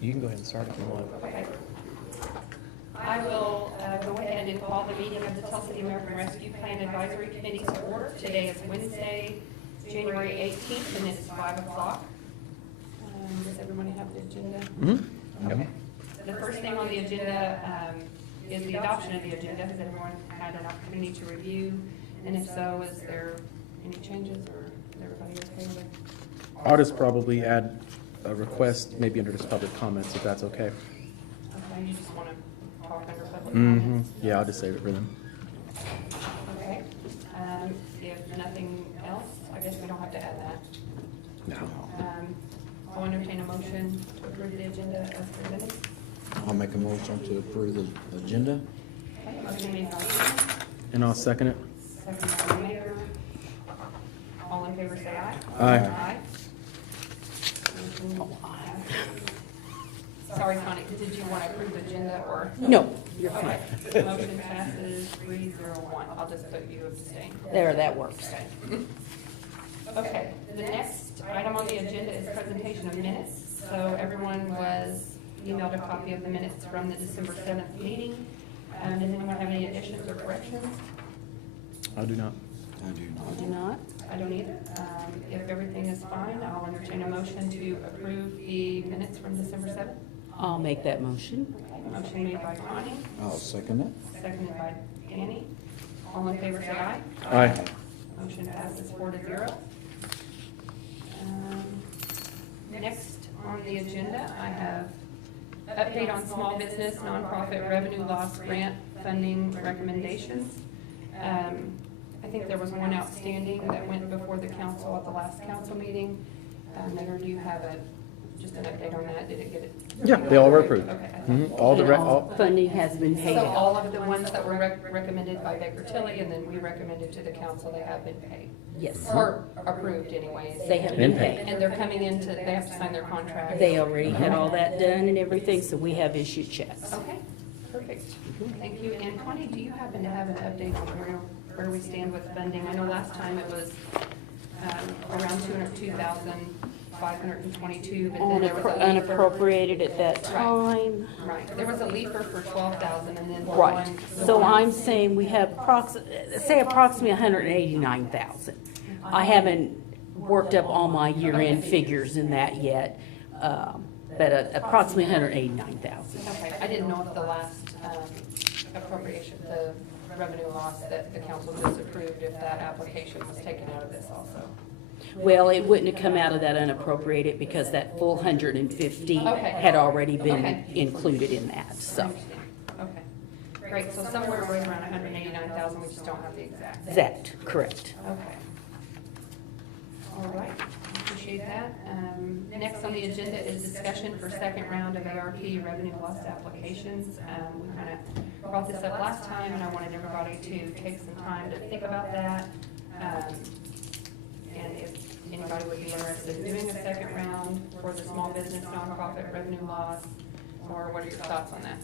You can go ahead and start if you want. Okay. I will go ahead and call the meeting of the Tell City American Rescue Plan Advisory Committee to order. Today is Wednesday, January 18th, and it's 5 o'clock. Does everyone have the agenda? Mm-hmm. Okay. The first thing on the agenda is the adoption of the agenda. Has everyone had an opportunity to review? And if so, is there any changes, or is everybody okay with it? I'll just probably add a request, maybe under this public comments, if that's okay. Okay, you just want to talk under public Mm-hmm. comments? Yeah, I'll just save it for them. Okay. If nothing else, I guess we don't have to add that. No. I'll entertain a motion to approve the agenda as presented. I'll make a motion to approve the agenda. Okay, motion made by Ken, And I'll second it. second by the mayor. All in favor, say aye. Aye. Motion Sorry, Connie, did you want to approve the agenda or? No, you're fine. Okay. Motion passes 3-0-1. I'll just put you abstain. There, that works. Okay, the next item on the agenda is presentation of minutes. So everyone was emailed a copy of the minutes from the December 7th meeting. Does anyone have any additions or corrections? I do not. I do not. Do not? I don't either. If everything is fine, I'll entertain a motion to approve the minutes from December 7th. I'll make that motion. Okay, motion made by Connie, I'll second it. seconded by Danny. All in favor, say aye. Aye. Motion passes 4-0. Next on the agenda, I have update on small business nonprofit revenue loss grant funding recommendations. I think there was one outstanding that went before the council at the last council meeting. Mayor, do you have just an update on that? Did it get it? Yeah, they all were approved. Okay. Mhm. All the, And all funding has been paid So out. all of the ones that were recommended by Baker Tilly and then we recommended to the council, they have been paid? Yes, Or approved anyways? they have Been been paid. paid. And they're coming in to, they have to sign their contract? They already had all that done and everything, so we have issued checks. Okay, perfect. Thank you. And Connie, do you happen to have an update on where we stand with funding? I know last time it was around 202,522, but then there was a leaper. Unappropriated at that time. Right, there was a leaper for 12,000 and then the Right. one. So I'm saying we have approximately 189,000. I haven't worked up all my year-end figures in that yet, but approximately 189,000. Okay, I didn't know if the last appropriation, the revenue loss that the council just approved, if that application was taken out of this also. Well, it wouldn't have come out of that unappropriated because that full 150 Okay. had already been Okay. included in that, I so. understand. Okay, great, so somewhere right around 189,000, we just don't have the exact. That, correct. Okay. All right, appreciate that. Next on the agenda is discussion for second round of ARP revenue loss applications. We kind of brought this up last time, and I wanted everybody to take some time to think about that. And if anybody would be interested in doing a second round for the small business nonprofit revenue loss, or what are your thoughts on that?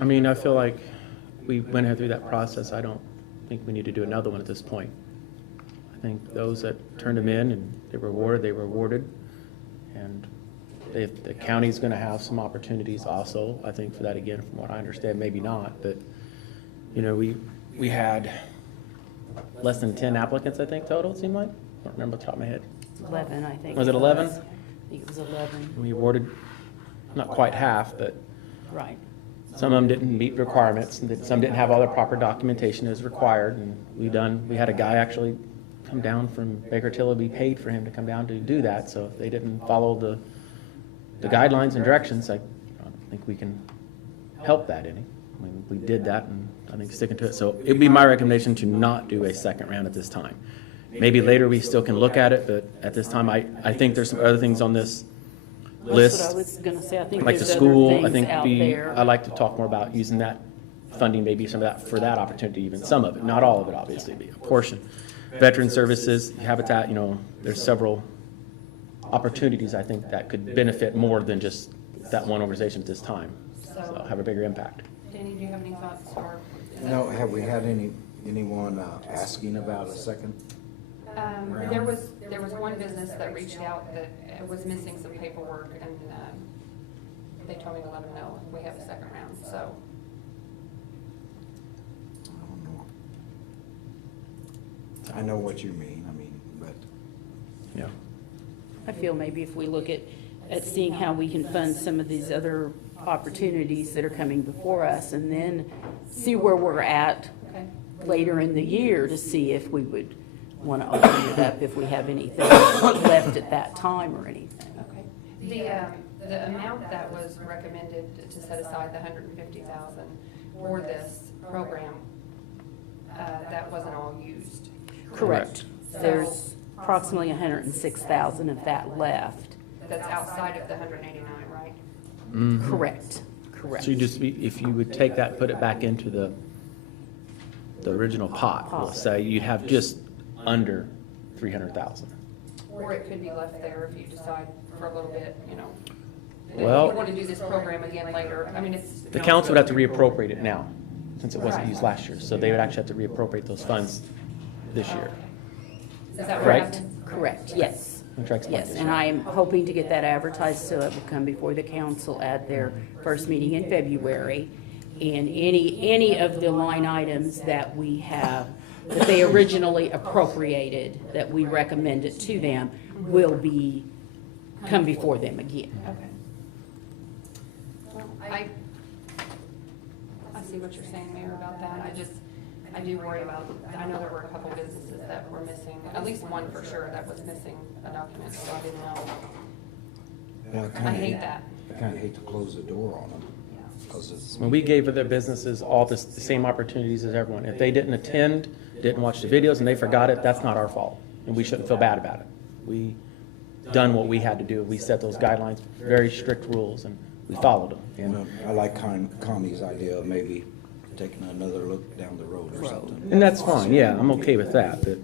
I mean, I feel like we went ahead through that process. I don't think we need to do another one at this point. I think those that turned them in and they were awarded. And if the county's going to have some opportunities also, I think for that again, from what I understand, maybe not, but you know, we had less than 10 applicants, I think, total, it seemed like. I don't remember off the top of my head. 11, I think. Was it 11? I think it was 11, We awarded not quite half, but right. some of them didn't meet requirements, and some didn't have all the proper documentation as required, and we had a guy actually come down from Baker Tilly, we paid for him to come down to do that, so if they didn't follow the guidelines and directions, I don't think we can help that any. I mean, we did that, and I think sticking to it, so it'd be my recommendation to not do a second round at this time. Maybe later we still can look at it, but at this time, I think there's some other things on this list. That's what I was gonna say, I think Like the there's school, other I think things out there. I'd like to talk more about using that funding, maybe some of that for that opportunity, even some of it, not all of it, obviously, but a portion. Veteran services, Habitat, you know, there's several opportunities, I think, that could benefit more than just that one organization at this time, so have a bigger impact. Danny, do you have any thoughts or? No, have we had anyone asking about a second? There was one business that reached out that was missing some paperwork, and they told me to let them know if we have a second round, so. I don't know. I know what you mean, but Yeah. I feel maybe if we look at seeing how we can fund some of these other opportunities that are coming before us, and then see where we're at Okay. later in the year to see if we would want to open it up, if we have anything left at that time or anything. Okay. The amount that was recommended to set aside, the $150,000 for this program, that wasn't all used. Correct. There's approximately 106,000 of that left. That's outside of the 189, right? Mhm. Correct. So you just, if you would take that, put it back into the original pot, we'll say, you'd have just under 300,000. Or it could be left there if you decide for a little bit, you know. Well- If you want to do this program again later, I mean, it's. The council would have to reappropriate it now, since it wasn't used last year, so they would actually have to reappropriate those funds this year. Is that what Correct? happens? Correct, yes. Which I explained Yes, this and year. I am hoping to get that advertised so it will come before the council at their first meeting in February. And any of the line items that we have, that they originally appropriated, that we recommended to them, will come before them again. Okay. Well, I see what you're saying, Mayor, about that. I do worry about, I know there were a couple businesses that were missing, at least one for sure that was missing a document, so I didn't know. Well, I hate that. I kind of hate to close the door on them, because it's, When we gave other businesses all the same opportunities as everyone, if they didn't attend, didn't watch the videos, and they forgot it, that's not our fault, and we shouldn't feel bad about it. We done what we had to do. We set those guidelines, very strict rules, and we followed them. you know, I like Connie's idea of maybe taking another look down the road or something. And that's fine, yeah, I'm okay with that, but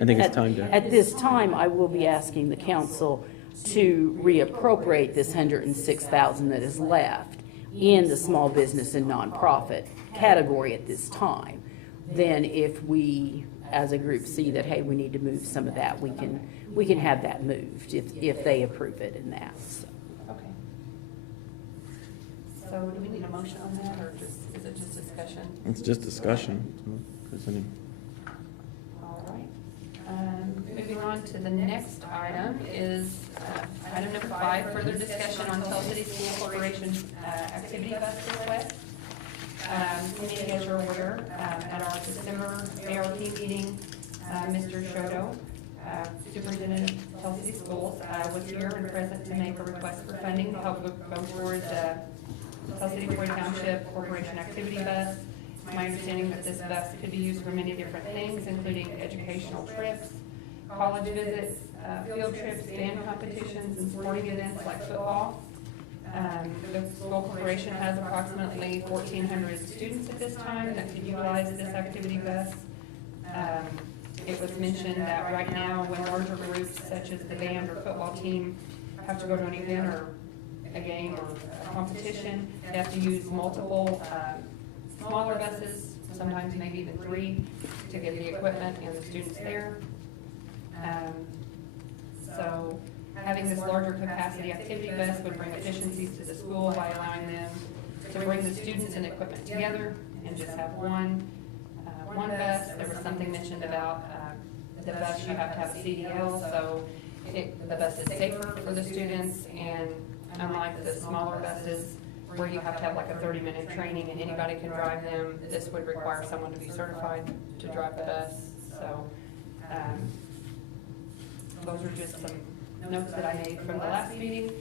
I think it's time to. At this time, I will be asking the council to reappropriate this 106,000 that is left in the small business and nonprofit category at this time. Then if we, as a group, see that, hey, we need to move some of that, we can have that moved if they approve it in that, so. Okay. So do we need a motion on that, or is it just discussion? It's just discussion. All right. Moving on to the next item is item number 5, further discussion on Tell City School Corporation activity bus request. Committee, as you're aware, at our December ARP meeting, Mr. Shoto, Superintendent of Tell City Schools, was here and present to make a request for funding to help go towards Tell City Boyd Township Corporation activity bus. It's my understanding that this bus could be used for many different things, including educational trips, college visits, field trips, band competitions, and sporting events like football. The school corporation has approximately 1,400 students at this time that could utilize this activity bus. It was mentioned that right now, when larger groups such as the band or football team have to go to an event or a game or a competition, they have to use multiple smaller buses, sometimes maybe even 3, to get the equipment and the students there. So having this larger capacity activity bus would bring efficiencies to the school by allowing them to bring the students and equipment together and just have one bus. There was something mentioned about the bus, you have to have a CDL, so the bus is safer for the students, and unlike the smaller buses where you have to have like a 30-minute training and anybody can drive them, this would require someone to be certified to drive the bus. So those are just some notes that I made from the last meeting.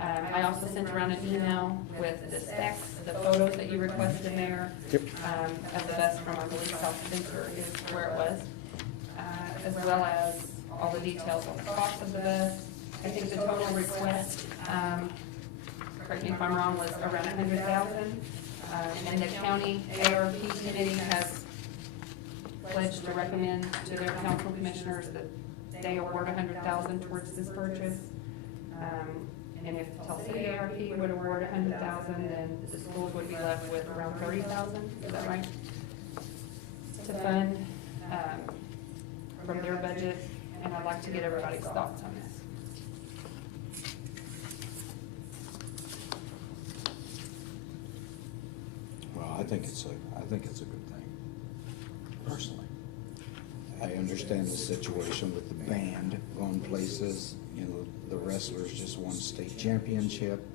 I also sent around an email with the specs, the photos that you requested there, of the bus from, I believe, South Spencer is where it was, as well as all the details on the cost of the bus. I think the total request, correct me if I'm wrong, was around $100,000. And the county ARP committee has pledged to recommend to their council commissioners that they award $100,000 towards this purchase. And if Tell City ARP would award $100,000, then the schools would be left with around $30,000. Is that right? To fund from their budget, and I'd like to get everybody's thoughts on this. Well, I think it's a good thing, personally. I understand the situation with the band going places, you know, the wrestlers just won state championship.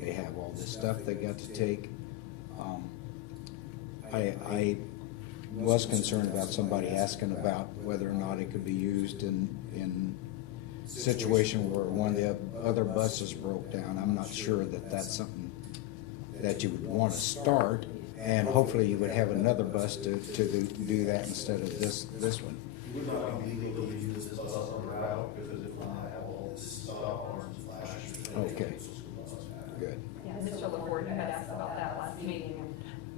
They have all this stuff they got to take. I was concerned about somebody asking about whether or not it could be used in situation where one of the other buses broke down. I'm not sure that that's something that you would want to start, and hopefully you would have another bus to do that instead of this one. It would not be legal to use this bus on the route, because it will not have all this stop arms and flashers. Okay. Good. Yeah, Mr. LaFord had asked about that last meeting, and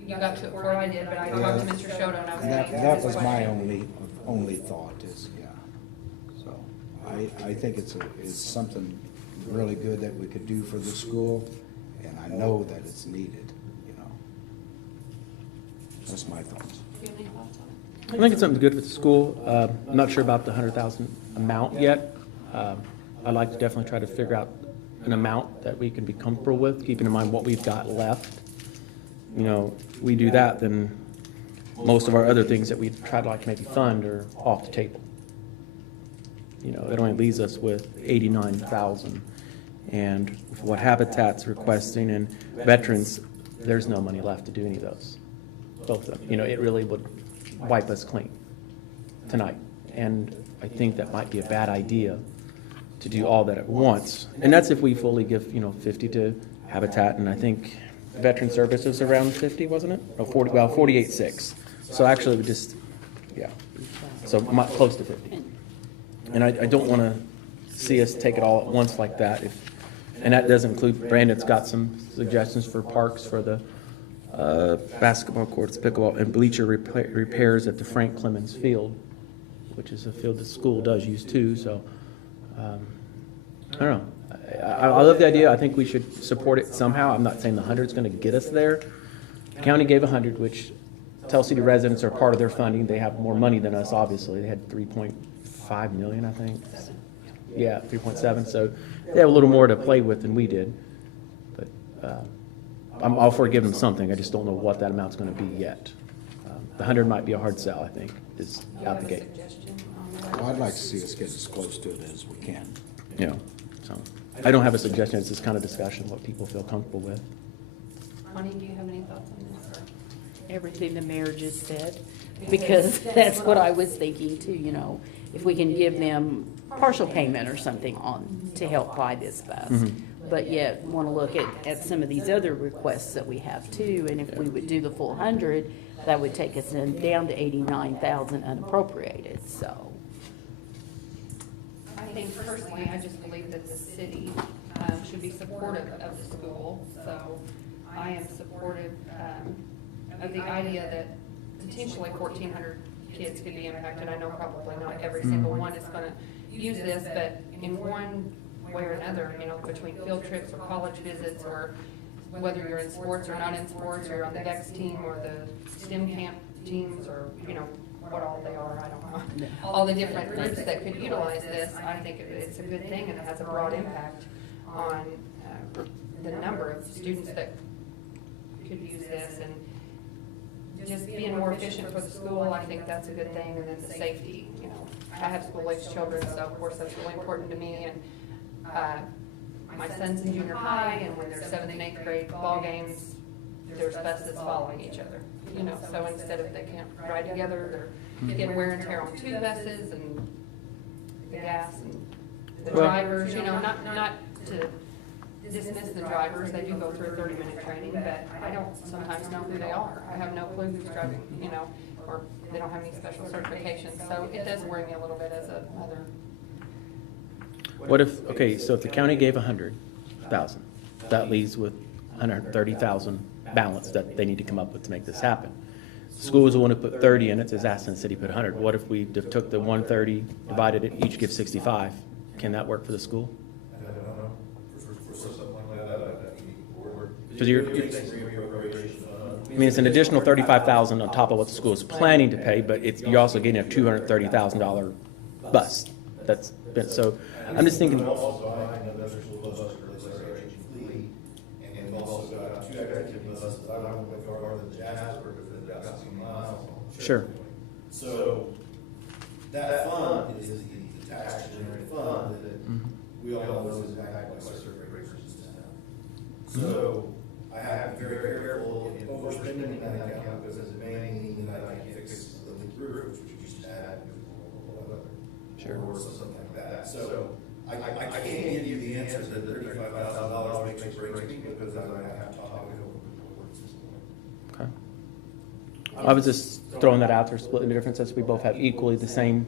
you got to it before I did, but I talked to Mr. Shoto, and I was That, saying. that was my only thought is, yeah. So I think it's something really good that we could do for the school, and I know that it's needed, you know. That's my thoughts. Do you have any thoughts on it? I think it's something good for the school. I'm not sure about the 100,000 amount yet. I'd like to definitely try to figure out an amount that we can be comfortable with, keeping in mind what we've got left. You know, we do that, then most of our other things that we try to like maybe fund are off the table. You know, it only leaves us with 89,000. And with what Habitat's requesting and veterans, there's no money left to do any of those. Both of them. You know, it really would wipe us clean tonight. And I think that might be a bad idea to do all that at once. And that's if we fully give, you know, 50 to Habitat, and I think Veteran Services around 50, wasn't it? Or 40, well, 48.6. So actually we just, yeah. So close to 50. And I don't want to see us take it all at once like that. And that doesn't include, Brandon's got some suggestions for parks for the basketball courts, pickleball, and bleacher repairs at the Frank Clemens Field, which is a field the school does use too. So I don't know. I love the idea. I think we should support it somehow. I'm not saying the 100 is going to get us there. The county gave 100, which Tell City residents are part of their funding. They have more money than us, obviously. They had 3.5 million, I think. Yeah, 3.7. So they have a little more to play with than we did. But I'm all for giving them something. I just don't know what that amount's going to be yet. The 100 might be a hard sell, I think, is You out have the a gate. suggestion on the Well, I'd like to see us get as close to it as we can. You know, so I don't have a suggestion. It's this kind of discussion, what people feel comfortable with. Connie, do you have any thoughts on this? Or? Everything the mayor just said, because that's what I was thinking too, you know. If we can give them partial payment or something on, to help buy this bus. But yet, want to look at some of these other requests that we have too, and if we would do the full 100, that would take us down to 89,000 unappropriated, so. I think personally, I just believe that the city should be supportive of the school. So I am supportive of the idea that potentially 1,400 kids could be impacted. I know probably not every single one is going to use this, but in one way or another, you know, between field trips or college visits, or whether you're in sports or not in sports, or you're on the DEX team or the STEM camp teams, or, you know, what all they are, I don't know. All the different groups that could utilize this, I think it's a good thing, and it has a broad impact on the number of students that could use this, and just being more efficient for the school, I think that's a good thing. And then the safety, you know, I have school-aged children, so of course that's really important to me. And my son's in junior high, and when they're 7th and 8th grade ball games, there's buses following each other. You know, so instead of they can't ride together, they're getting wear and tear on two buses, and the gas and the Well- drivers. You know, not to dismiss the drivers, they do go through a 30-minute training, but I don't sometimes know who they are. I have no clue who's driving, you know, or they don't have any special certifications, so it does worry me a little bit as a mother. What if, okay, so if the county gave 100,000, that leaves with 130,000 balance that they need to come up with to make this happen. School is the one who put 30 in it, is asking the city to put 100. What if we took the 130, divided it, each give 65? Can that work for the school? I don't know, for something like that, I'd have to be board. Because you're- It makes reappropriation, I mean, it's an additional $35,000 on top of what the school is planning to pay, but you're also getting a $230,000 bus. So I'm just thinking, Also, I have another school bus to replace our aging fleet, and we've also got 2 activity buses that I don't know if farther than Jasper, because they've got 16 miles. Sure. So, that fund is the tax generated fund that we all know is backed by circuit breakers and stuff. So, I have to be very careful in overspending that account, because it may mean that I can't fix the leak roof, which we used to have, Sure. or something like that. So, I can't give you the answer that $35,000 makes or breaks me, because I have to talk with the board. okay. I was just throwing that out there, splitting the difference, since we both have equally the same,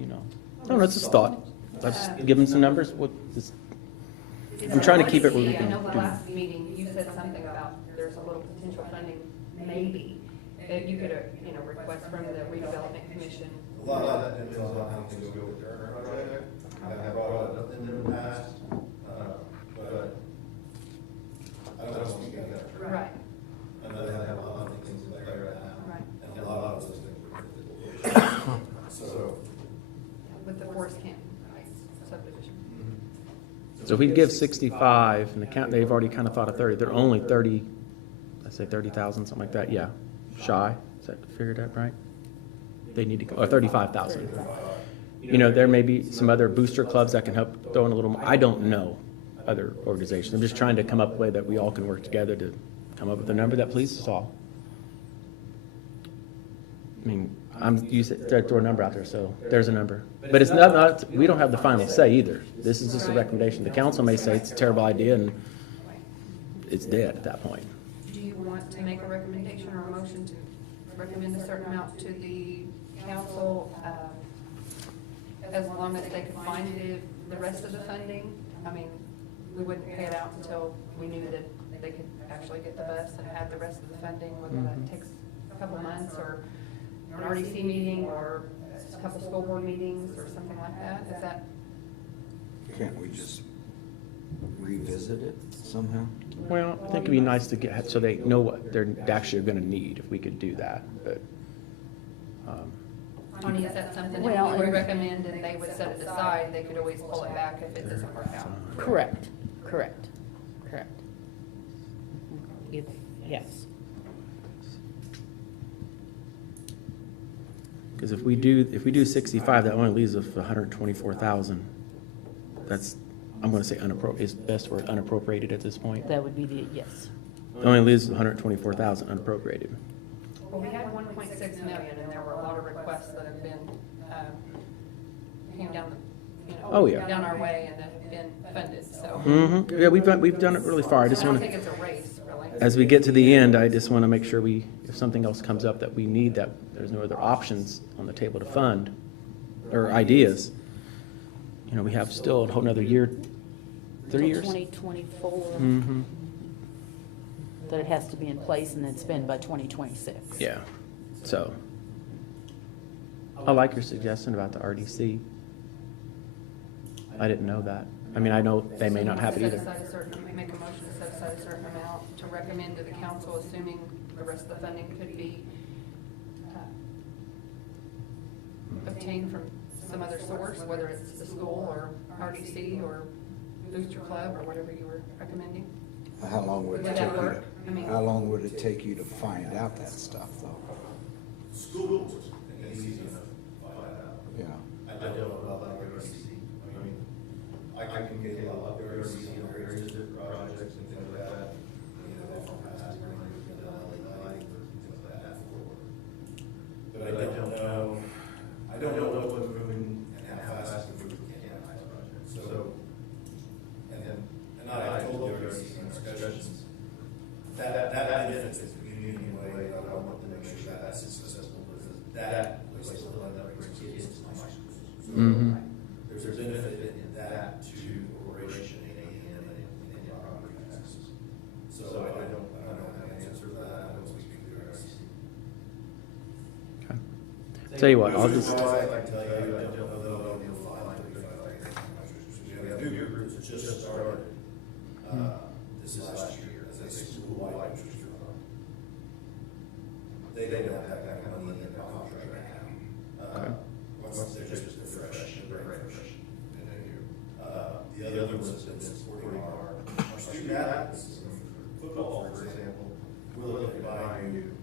you know. No, it's just thought. I just give them some numbers. I'm trying to keep it where we I can know the do. last meeting, you said something about there's a little potential funding, maybe. You could, request from the redevelopment commission. A lot of that depends on how things go with the current project. I have brought it up in the past, but I don't want to speak of that. Right, I know they have a lot of things in there right now. right. And a lot of those things are. So. With the Forest Camp subdivision. So if we give 65, and they've already kind of thought of 30, they're only 30, let's say 30,000, something like that, yeah, shy. Is that figured out right? They need to go, or 35,000. There may be some other booster clubs that can help throw in a little more. I don't know other organizations. I'm just trying to come up with a way that we all can work together to come up with a number that pleases us all. I mean, you said throw a number out there, so there's a number. But it's not, we don't have the final say either. This is just a recommendation. The council may say it's a terrible idea and it's dead at that point. Do you want to make a recommendation or a motion to recommend a certain amount to the council, as long as they could find the rest of the funding? I mean, we wouldn't pay it out until we knew that they could actually get the bus and have the rest of the funding, whether that takes a couple months or an RDC meeting or a couple school board meetings or something like that. Is that? Can't we just revisit it somehow? Well, I think it'd be nice to get, so they know what they're actually going to need, if we could do that, but. Tony, is that something Well, that we would recommend and they would set it aside? They could always pull it back if it doesn't work out. Correct. Yes. Because if we do 65, that only leaves us 124,000. That's, I'm going to say is the best word, unappropriated at this point. That would be yes. It only leaves 124,000 unappropriated. Well, we had 1.6 million and there were a lot of requests that have been, came down, Oh, yeah. down our way and that have been funded, so. Mm-hmm. Yeah, we've done it really far. I just I don't want think to, it's a race, really. as we get to the end, I just want to make sure if something else comes up that we need, that there's no other options on the table to fund, or ideas. We have still a whole nother year, 3 years. 2024, Mm-hmm. that it has to be in place and then spend by 2026. Yeah, so. I like your suggestion about the RDC. I didn't know that. I mean, I know they may not have it either. Make a motion to set aside a certain amount to recommend to the council, assuming the rest of the funding could be obtained from some other source, whether it's the school or RDC or Booster Club or whatever you were recommending. How long would it Would take that you work? I mean- how long would it take you to find out that stuff, though? Schools, it's easy enough to find out. Yeah. I don't know about like RCC. I mean, I can get a lot of RCC on various different projects and things like that. From past agreements, like, things like that. But I don't know what's moving and how fast it's moving in the project. So, and I told the RCC in discussions, that benefits the community in a way that I want to make sure that that's successful, because that was like the one that brings kids to my schools. So Mhm. there's a benefit in that to operation and in property taxes. So I don't have an answer to that. I don't speak to the RCC. Okay. Tell you what, I'll just. I can tell you, I don't know that I'll be able to find it. We have new groups that just started, this is last year, as a school-wide, which was they don't have that kind of money in their contract right now. Okay. Once they're just fresh, they're very fresh. The other ones that's supporting our student athletes, football, for example, we're looking at buying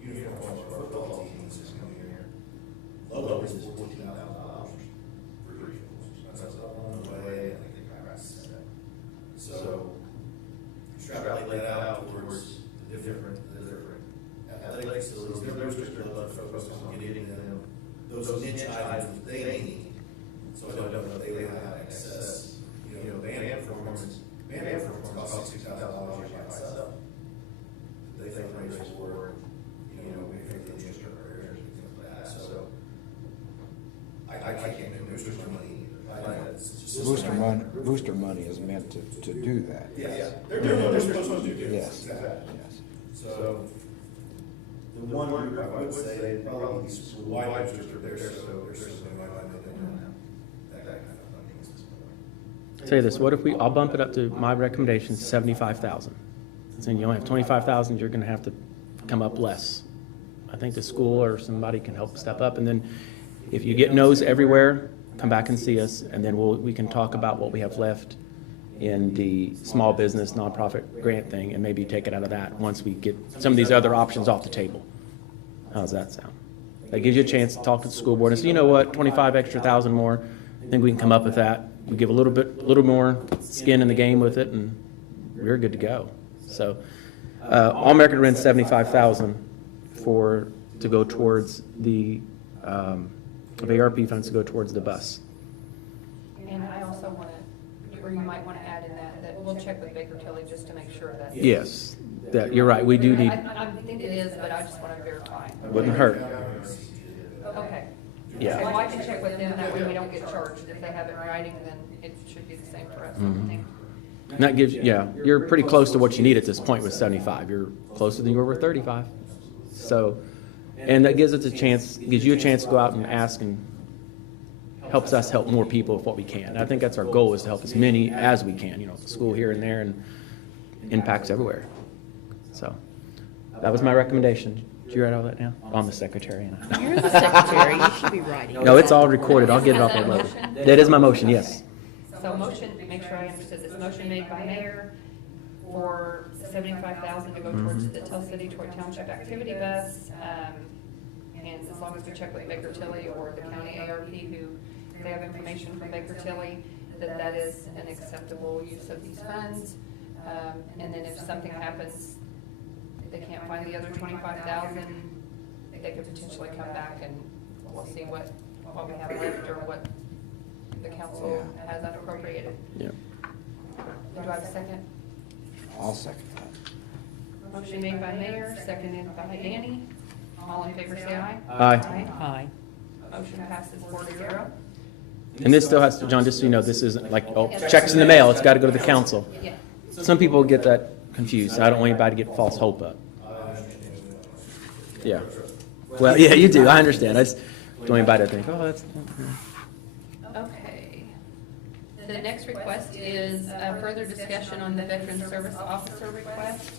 uniforms for our football teams this coming year. Low is $14,000 for uniforms. That's up on the way, and I think I said that. So extrapolate that out towards the different athletic facilities. They're restricted a lot of focus on getting them those niche items that they need. So I don't know if they would have access, band performance costs $6,000 by itself. They think raise for, we think the extra prayers and things like that. So I can't do boosters money either. Booster money is meant to do that. Yes, they're doing what they're supposed to do. Yes, Exactly. yes. So the one group I would say probably these wide boosters are there, so there's something like that. That kind of funding is this point. Say this, what if I'll bump it up to my recommendation, 75,000. So you only have 25,000, you're gonna have to come up less. I think the school or somebody can help step up, and then if you get no's everywhere, come back and see us, and then we can talk about what we have left in the small business nonprofit grant thing, and maybe take it out of that once we get some of these other options off the table. How does that sound? That gives you a chance to talk to the school board and say, you know what, 25 extra thousand more, I think we can come up with that. We give a little more skin in the game with it, and we're good to go. So, All American Rent 75,000 to go towards the of ARP funds to go towards the bus. And I also want to, or you might want to add in that we'll check with Baker Tilly just to make sure that. Yes, that you're right. We do need. I think it is, but I just want to verify. Wouldn't hurt. Okay. Yeah. Well, I can check with them, that way we don't get charged. If they have it in writing, then it should be the same for us, I think. And that gives you, yeah, you're pretty close to what you need at this point with 75. You're closer than you were with 35. So, and that gives us a chance, gives you a chance to go out and ask, and helps us help more people with what we can. I think that's our goal, is to help as many as we can, the school here and there, and impacts everywhere. So that was my recommendation. Did you write all that down? I'm the secretary. You're the secretary, you should be writing. No, it's all recorded. I'll get it off my load. That is my motion, yes. So motion, make sure I understood this, motion made by mayor for 75,000 to go towards the Tell City Troy Township activity bus. And as long as we check with Baker Tilly or the county ARP, who they have information from Baker Tilly, that is an acceptable use of these funds. And then if something happens, if they can't find the other 25,000, they could potentially come back and we'll see what we have left or what the council has unappropriated. Yeah. Do I have a second? I'll second that. Motion made by mayor, seconded by Danny. All in favor, say aye. Aye. Aye. Motion passes 4-0. And this still has to, John, just so you know, this isn't like, checks in the mail. It's got to go to the council. Yeah. Some people get that confused. I don't want anybody to get false hope up. Yeah. Well, yeah, you do. I understand. I just don't want anybody to think, oh, that's. Okay. The next request is further discussion on the Veteran Service Officer request.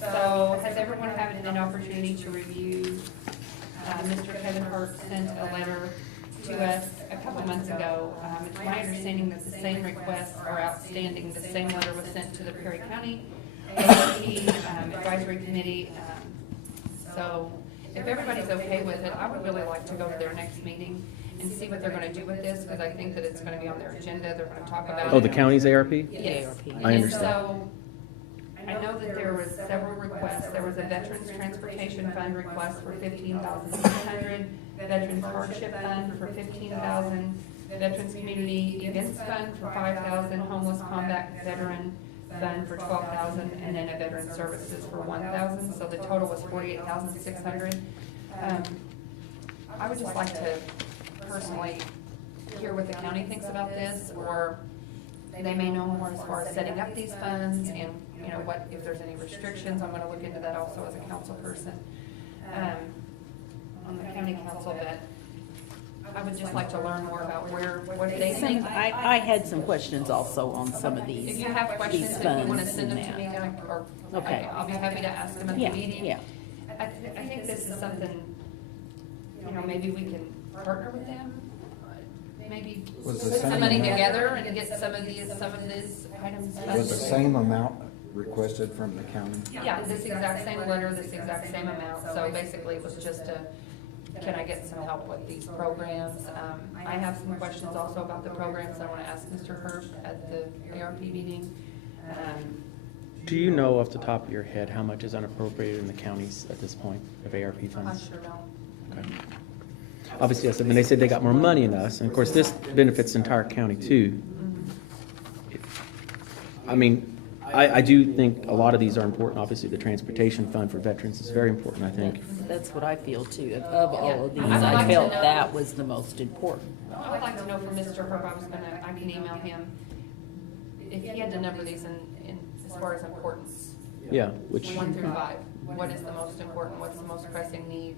So has everyone had an opportunity to review? Mr. Kevin Hurt sent a letter to us a couple months ago. It's my understanding that the same requests are outstanding. The same letter was sent to the Perry County ARP Advisory Committee. So if everybody's okay with it, I would really like to go to their next meeting and see what they're going to do with this, because I think that it's going to be on their agenda. They're going to talk about it. Oh, the county's ARP? Yes. I understand. And so, I know that there was several requests. There was a Veterans Transportation Fund request for $15,600, Veterans Hardship Fund for $15,000, Veterans Community Events Fund for $5,000, Homeless Combat Veteran Fund for $12,000, and then a Veteran Services for $1,000. So the total was $48,600. I would just like to personally hear what the county thinks about this, or they may know more as far as setting up these funds and, what, if there's any restrictions. I'm gonna look into that also as a council person, on the county council, but I would just like to learn more about what they think. I had some questions also on some of these. If you have questions, if you wanna funds send them and to me, that. or, Okay. I'll be happy to ask them at the Yeah, meeting. yeah. I think this is something, maybe we can partner with them, maybe Was put the some same money amount- together and get some of these items. Was the same amount requested from the county? Yeah, this exact same letter, this exact same amount, so basically it was just can I get some help with these programs? I have some questions also about the programs I want to ask Mr. Herb at the ARP meeting. Do you know off the top of your head how much is unappropriated in the counties at this point of ARP I funds? sure don't. Okay. Obviously, yes, I mean, they said they got more money than us, and of course, this benefits the entire county too. I mean, I do think a lot of these are important. Obviously, the transportation fund for veterans is very important, I think. That's what I feel too. Of all of these, I'd like I to felt know- that was the most important. I would like to know from Mr. Herb, I can email him, if he had to number these in as far as importance, Yeah, which, 1 through 5. What is the most important, what's the most pressing need?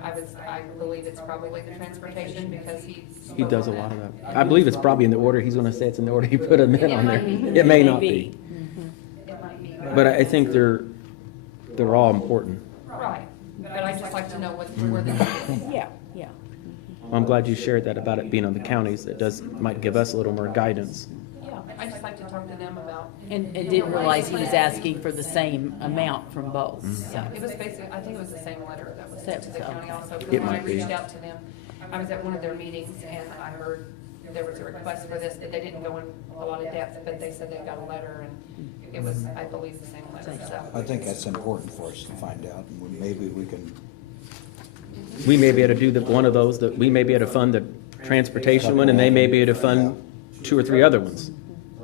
I believe it's probably the transportation because he. he does a lot of that. I believe it's probably in the order, he's gonna say it's in the order he put them in on there. It may not be, It might be. but I think they're all important. Right, but I'd just like to know where the need is. Yeah, yeah. I'm glad you shared that about it being on the counties. It might give us a little more guidance. Yeah, I'd just like to talk to them about. And didn't realize he was asking for the same amount from both, so. It was basically, I think it was the same letter that was sent to the So- county also, because It when I might be. reached out to them, I was at one of their meetings and I heard there was a request for this, but they didn't go in a lot of depth, but they said they got a letter and it was, I believe, the same letter, so. I think that's important for us to find out, and maybe we can, We may be able to do one of those, that we may be able to fund the transportation one, and they may be able to fund 2 or 3 other ones,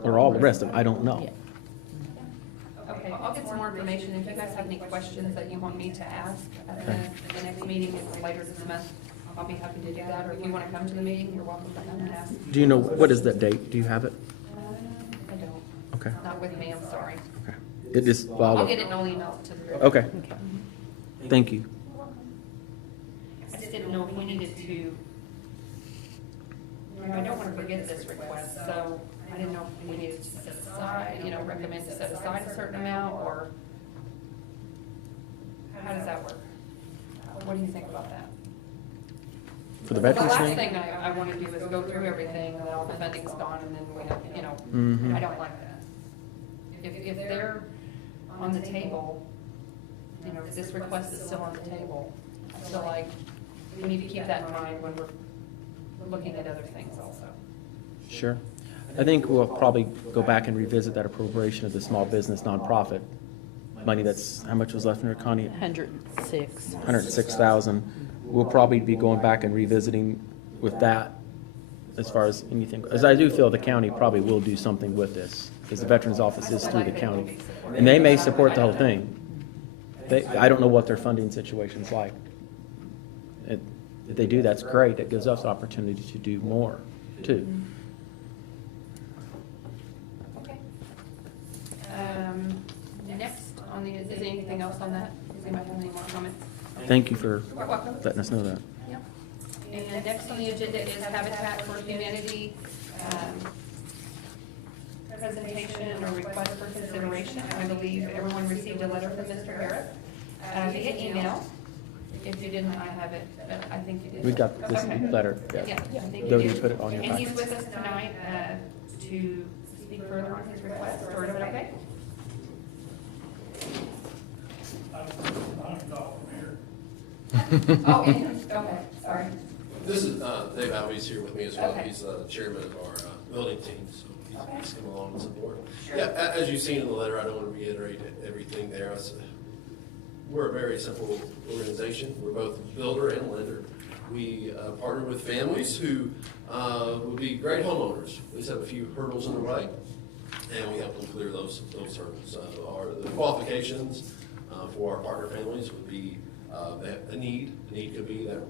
or all the rest of them, I don't know. Yeah. Okay, I'll get some more information. If you guys have any questions that you want me to ask at the next meeting, it's later this month, I'll be happy to do that. Or if you want to come to the meeting, you're welcome to come and ask. Do you know, what is that date? Do you have it? I don't, Okay. not with me, I'm sorry. Okay. It is, well, I'll get it and I'll email it to the group. okay, thank you. I just didn't know if we needed to, I don't want to forget this request, so I didn't know if we needed to set aside, recommend to set aside a certain amount, or how does that work? What do you think about that? For the The veterans last thing? thing I want to do is go through everything, and then all the funding's gone, and then we have, Mhm. I don't like that. If they're on the table, if this request is still on the table, I feel like we need to keep that in mind when we're looking at other things also. Sure. I think we'll probably go back and revisit that appropriation of the small business nonprofit money that's, how much was left in there, Connie? 106. 106,000. We'll probably be going back and revisiting with that as far as anything, as I do feel the county probably will do something with this, because the Veterans Office is through the county. And they may support the whole thing. I don't know what their funding situation's like. If they do, that's great. It gives us opportunity to do more, too. Okay. Next on is there anything else on that? Does anybody have any more comments? Thank you for You're welcome. letting us know that. Yep. And next on the agenda is Habitat for Humanity, presentation or request for consideration. I believe everyone received a letter from Mr. Harris via email. If you didn't, I have it, but I think you did. We got this Okay. letter. Yeah, I think you Dodie did. put it on your And he's packets. with us tonight to speak further on his request, or is it okay? Oh, okay, sorry. This is Dave Alvey's here with me as well. Okay. He's the chairman of our building team, so he's come along and support. Sure. Yeah, as you've seen in the letter, I don't want to reiterate everything there. We're a very simple organization. We're both builder and lender. We partner with families who would be great homeowners. We just have a few hurdles in the way, and we help them clear those hurdles. The qualifications for our partner families would be a need. The need could be that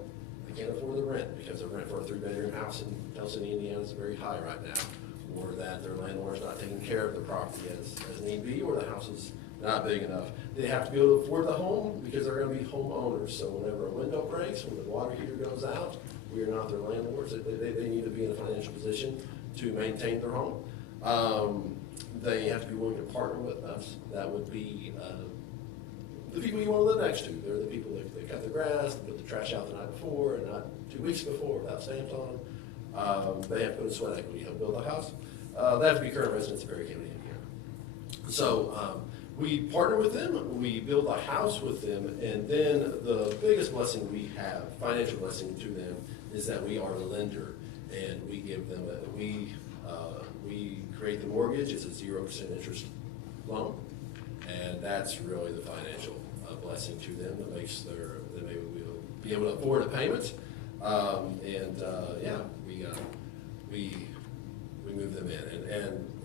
they can't afford the rent because the rent for a 3-bedroom house in Tell City, Indiana is very high right now, or that their landlord's not taking care of the property as need be, or the house is not big enough. They have to be able to afford the home because they're going to be homeowners. So whenever a window breaks, when the water heater goes out, we are not their landlords. They need to be in a financial position to maintain their home. They have to be willing to partner with us. That would be the people you want to live next to. They're the people that cut the grass, that put the trash out the night before and not 2 weeks before without stamps on them. They have to put in sweat equity to help build a house. They have to be current residents of Perry County, Indiana. So we partner with them, we build a house with them, and then the biggest blessing we have, financial blessing to them, is that we are a lender, and we give them we create the mortgage. It's a 0% interest loan, and that's really the financial blessing to them that makes that they will be able to afford a payment. We move them in,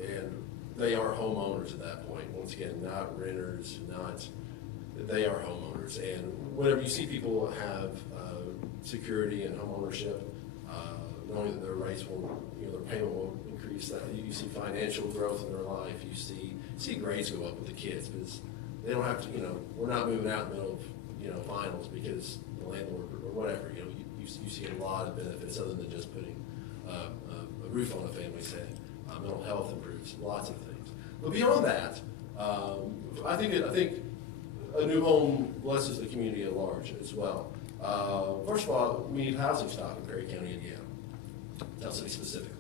and they are homeowners at that point. Once again, not renters, they are homeowners. And whenever you see people have security and homeownership, knowing that their rates will, their payment will increase, that you see financial growth in their life, you see grades go up with the kids, because they don't have to, we're not moving out in the middle of, finals because the landlord or whatever, you see a lot of benefits other than just putting a roof on a family's head. Mental health improves, lots of things. But beyond that, I think a new home blesses the community at large as well. First of all, we need housing stock in Perry County, Indiana. Tell City specifically.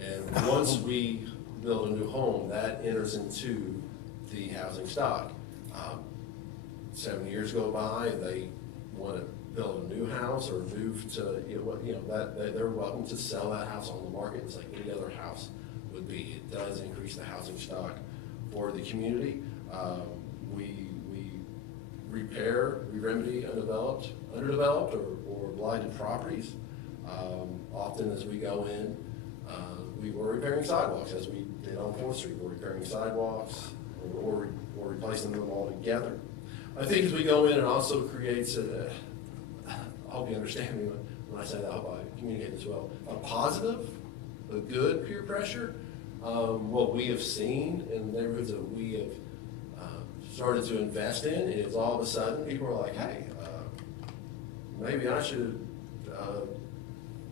And once we build a new home, that enters into the housing stock. 7 years go by, they want to build a new house or move to, they're welcome to sell that house on the market. It's like any other house would be. It does increase the housing stock for the community. We remedy underdeveloped or blighted properties. Often as we go in, we were repairing sidewalks, as we did on 4th Street. We're repairing sidewalks or replacing them all together. I think as we go in, it also creates I hope you understand me when I say that, I hope I communicate this well, a positive, a good peer pressure. What we have seen in the neighborhoods that we have started to invest in is all of a sudden people are like, hey, maybe I should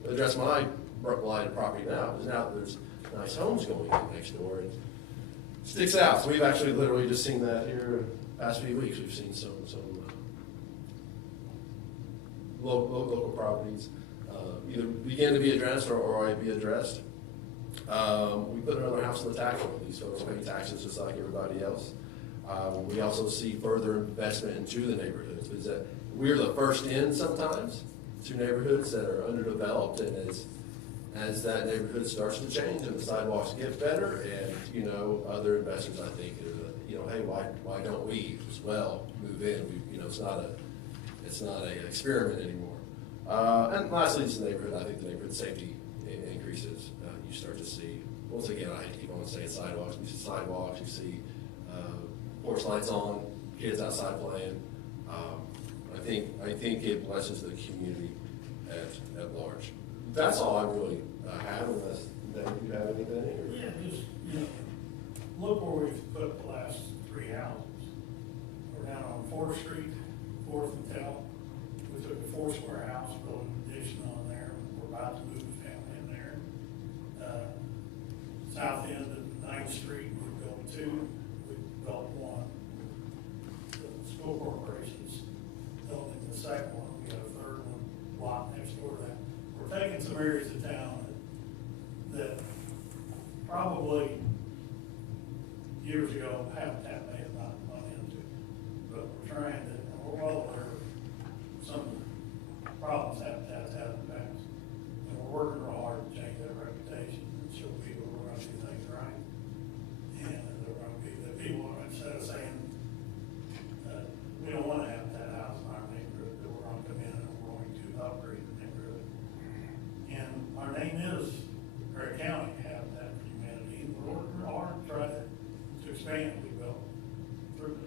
address my blighted property now, because now there's nice homes going in next door. And it sticks out. So we've actually literally just seen that here the past few weeks. We've seen some local properties either begin to be addressed or already be addressed. We put another house on the tax roll. These folks pay taxes just like everybody else. We also see further investment into the neighborhoods, because we're the first in sometimes to neighborhoods that are underdeveloped, and as that neighborhood starts to change and the sidewalks get better, and other investors, I think, hey, why don't we as well move in? It's not an experiment anymore. And lastly, it's the neighborhood. I think the neighborhood safety increases. You start to see, once again, I hate to keep on saying sidewalks. You see sidewalks, you see porch lights on, kids outside playing. I think it blesses the community at large. That's all I really have, unless Dave, you have anything? Yeah, just, look where we've put the last 3 houses. We're down on 4th Street, 4th and Tell. We took a 4-square house, built an addition on there. We're about to move the family in there. South end of 9th Street, we built 2. We built 1. The school corporation's building the second one. We got a 3rd one lot next door to that. We're taking some areas of town that probably years ago Habitat may have not run into, but we're trying to, we're well aware of some of the problems Habitat's had in the past. And we're working real hard to change that reputation and show people we're going to do things right. And they're going to be the people, instead of saying, we don't want to have that house in our neighborhood, that we're going to come in and we're going to upgrade the neighborhood. And our name is Perry County Habitat for Humanity, and we're working real hard to try to expand. We built through the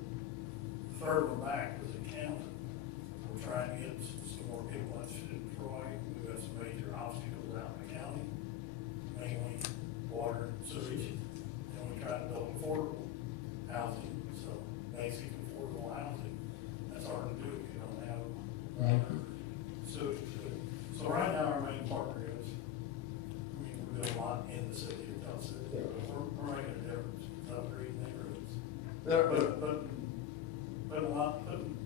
3rd one back as a county. We're trying to get some more people interested in Troy. We've got some major obstacles out in the county, mainly water and sewage. And we try to build affordable housing, so basic affordable housing. That's hard to do if you don't have sewage. So right now, our main partner is, we do a lot in the city of Tulsa. We're making a difference, upgrading neighborhoods. But putting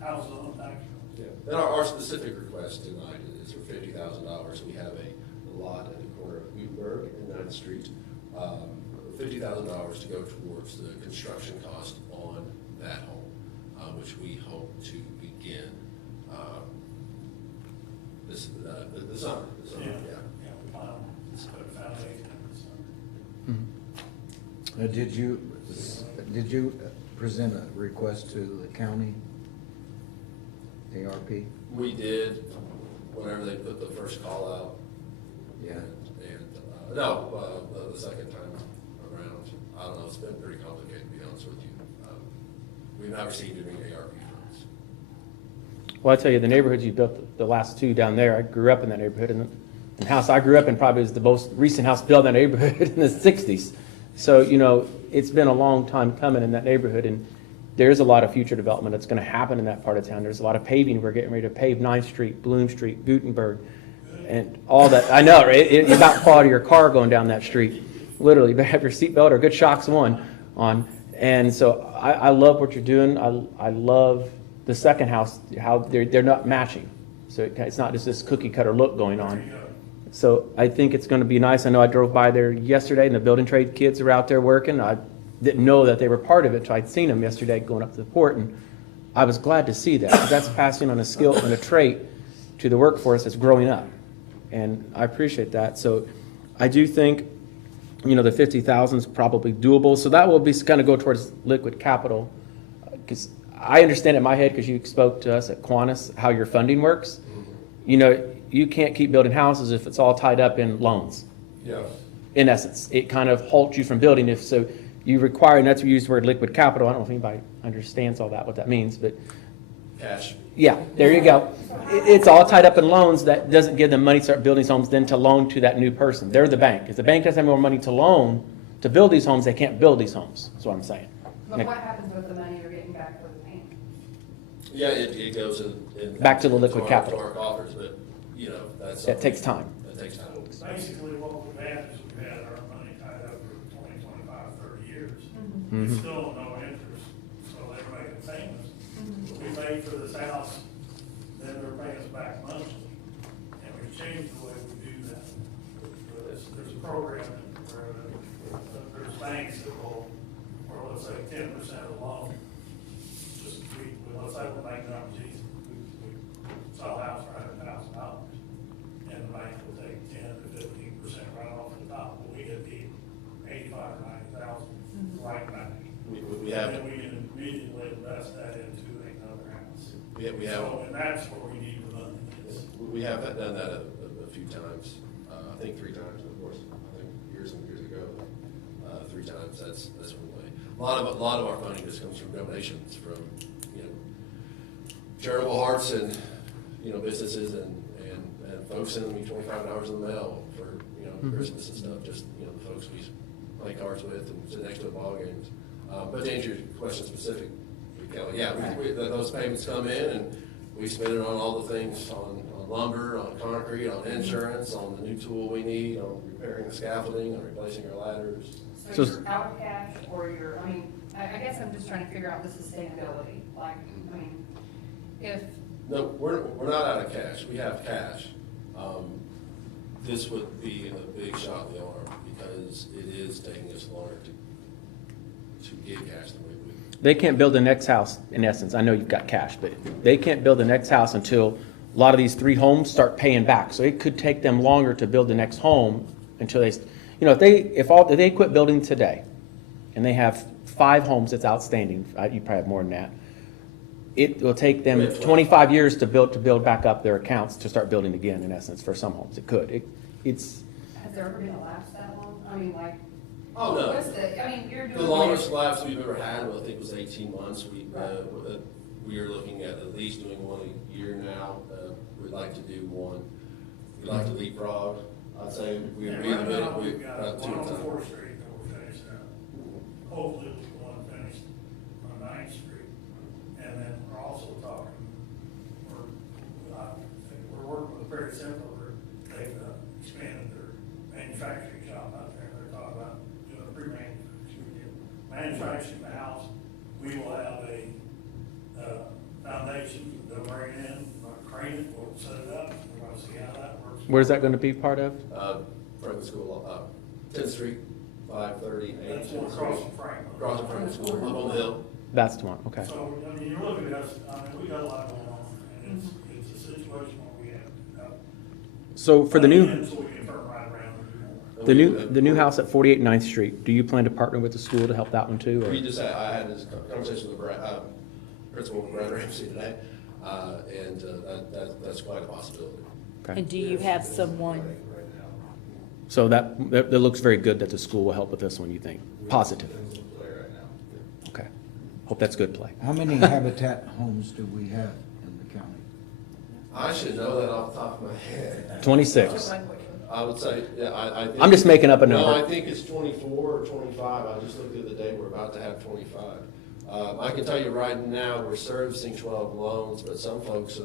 houses on the tax rolls. Yeah. And our specific request tonight is for $50,000. We have a lot at the corner of Gutenberg and 9th Street. $50,000 to go towards the construction cost on that home, which we hope to begin this the summer. Yeah, we plan on putting a foundation in the summer. Did you present a request to the county, ARP? We did, whenever they put the first call out. Yeah. And the second time around, I don't know, it's been pretty complicated, to be honest with you. We've not received any ARP funds. Well, I tell you, the neighborhoods you built, the last two down there, I grew up in that neighborhood, and the house I grew up in probably was the most recent house built in that neighborhood in the 60s. So, you know, it's been a long time coming in that neighborhood, and there's a lot of future development that's going to happen in that part of town. There's a lot of paving. We're getting ready to pave 9th Street, Bloom Street, Gutenberg, and all that. I know, right? You about fall out of your car going down that street. Literally, you better have your seatbelt or good shocks on. And so I love what you're doing. I love the second house, how they're not matching. So it's not just this cookie cutter look going on. So I think it's going to be nice. I know I drove by there yesterday, and the building trade kids are out there working. I didn't know that they were part of it until I'd seen them yesterday going up to the port, and I was glad to see that, because that's passing on a skill and a trait to the workforce that's growing up, and I appreciate that. So I do think, you know, the 50,000 is probably doable. So that will be kind of go towards liquid capital, because I understand in my head, because you spoke to us at Qantas, how your funding works. You know, you can't keep building houses if it's all tied up in loans. Yeah. In essence, it kind of halts you from building. If so, you require, and that's where you use the word liquid capital. I don't know if anybody understands all that, what that means, but Cash. yeah, there you go. It's all tied up in loans. That doesn't give them money to start building these homes, then to loan to that new person. They're the bank. If the bank doesn't have more money to loan to build these homes, they can't build these homes. That's what I'm saying. But what happens with the money you're getting back for the paint? Yeah, it goes in. Back to the liquid capital. To our coffers, but, you know, That takes time. That takes time. Basically, what we've had is we've had our money tied up for 20, 25, 30 years. Mhm. It's still no interest, so they're making payments. We paid for this house, then they're paying us back monthly. And we've changed the way we do that. There's a program where there's banks that will, or let's say 10% of the loan. Just let's say we're making up, geez, we sell a house for $100,000. And the bank will take 10 to 15% right off the top, but we get the 85 or 90,000 right back. We have. And then we can immediately invest that into another house. We have. So, and that's where we need the money. We have done that a few times. I think 3 times, of course. I think years and years ago. 3 times. That's one way. A lot of our funding just comes from donations from, you know, charitable hearts and, you know, businesses and folks sending me $25 in the mail for, you know, Christmas and stuff. Just, you know, the folks we play cards with and sit next to at ball games. But to answer your question specific, Kelly, yeah, those payments come in and we spend it on all the things, on lumber, on concrete, on insurance, on the new tool we need, on repairing the scaffolding, on replacing our ladders. So you're out of cash, or you're, I mean, I guess I'm just trying to figure out the sustainability. Like, I mean, if. No, we're not out of cash. We have cash. This would be a big shot in the arm because it is taking us longer to get cash than we would. They can't build the next house, in essence. I know you've got cash, but they can't build the next house until a lot of these 3 homes start paying back. So it could take them longer to build the next home until they, you know, if they quit building today and they have 5 homes that's outstanding, you probably have more than that. It will take them 25 years to build back up their accounts to start building again, in essence, for some homes. It could. It's. Has there ever been a lapse that long? I mean, like. Oh, no. What's the, I mean, you're doing. The longest lapse we've ever had, I think, was 18 months. We are looking at least doing one a year now. We'd like to do one. We'd like to leapfrog. I'd say we'd be in the middle. We've got About 2 one on times. 4th Street that we're finishing up. Hopefully we'll one finished on 9th Street. And then we're also talking, we're working with Very Simple. They've expanded their manufacturing shop out there. They're talking about doing a pre-manufacturing. Manufacturing the house, we will have a set it up, we're gonna see how that works. Where's that going to be part of? Franklin School, 10th Street, 530. That's one across from Franklin. Across from Franklin School, up on the hill. That's the one, okay. So, I mean, you're looking at us, I mean, we got a lot going on, and it's a situation where we have. So for the new, So we can turn right around and do more. the new house at 48 9th Street, do you plan to partner with the school to help that one too? or- We just had, I had this conversation with Principal Brad Ramsey today, and that's quite a possibility. Okay. And do you have someone, So that looks very good that the school will help with this one, you think? Positive? Okay. Hope that's good play. How many Habitat homes do we have in the county? I should know that off the top of my head. 26. I would say, yeah, I think. I'm just making up a number. No, I think it's 24 or 25. I just looked the other day, we're about to have 25. I can tell you right now, we're servicing 12 loans, but some folks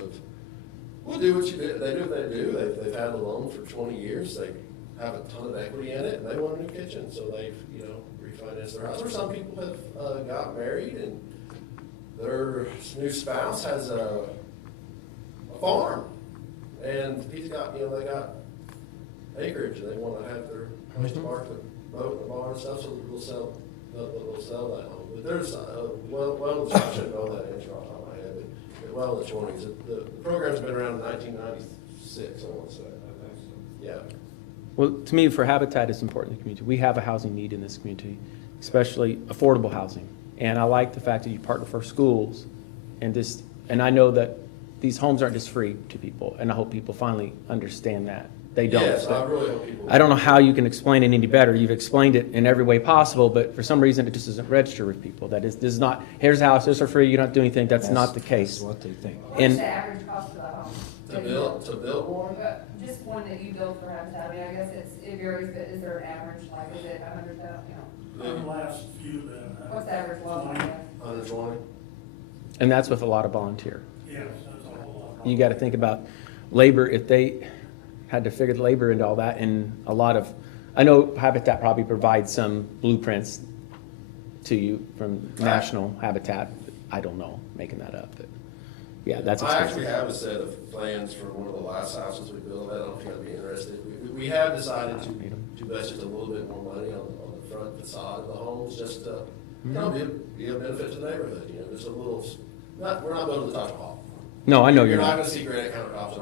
will do what you do. They do what they do. They've had a loan for 20 years. They have a ton of equity in it, and they want a new kitchen, so they've, refinanced their house. Or some people have got married, and their new spouse has a farm, and he's got, they got acreage, and they want to have their place to park the boat and the barn and stuff, so they'll sell that home. But there's, I shouldn't know that answer off the top of my head, but well in the 20s. The program's been around in 1996, I want to say. Yeah. Well, to me, for Habitat, it's important in the community. We have a housing need in this community, especially affordable housing. And I like the fact that you partner for schools and I know that these homes aren't just free to people, and I hope people finally understand that. They don't. Yes, I really hope people. I don't know how you can explain it any better. You've explained it in every way possible, but for some reason, it just doesn't register with people. That is, this is not, here's a house, this are free, you don't do anything. That's not the case. That's what they think. What's And- the average cost of the home? To build one? Just one that you build for Habitat, I mean, I guess it varies, but is there an average, like, is it 100,000, The last few, What's the average loan, I guess? 120? And that's with a lot of volunteer. yes, that's a whole lot. You got to think about labor, if they had to figure the labor into all that, and a lot of, I know Habitat probably provides some blueprints to you from National Habitat. I don't know, making that up, but yeah, that's I actually expensive. have a set of plans for one of the last houses we built. I don't know if you'd be interested. We have decided to invest just a little bit more money on the front facade of the homes, just to, be a benefit to the neighborhood, just a little, we're not building the Taj Mahal. No, I know You're you're not not. gonna see granite countertops in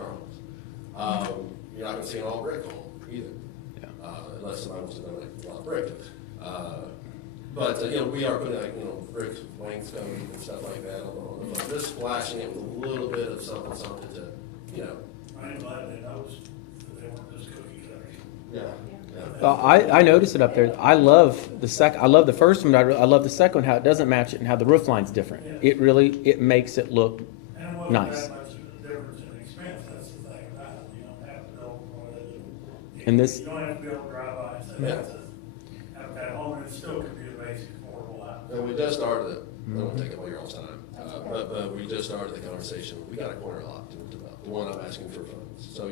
our homes. You're not gonna see an all brick home either, Yeah. unless somebody wants to donate a lot of brick. But, we are putting brick wainscoting and stuff like that on the front, just splashing it with a little bit of something to, I'm glad they noticed that they weren't just cookie cutters. yeah. Well, I noticed it up there. I love the first one, I love the second one, how it doesn't match it and how the roof line's different. It makes it look And it wasn't nice. that much of a difference in expense, that's the thing about it, you don't have to build more than you. And this- You don't have to be able to drive by and say, Yeah. that's have that home, and it still could be a basic affordable house. And we just started it, I don't want to take up all your all's time, but we just started the conversation. We got a corner lot to develop, the one I'm asking for funds. So,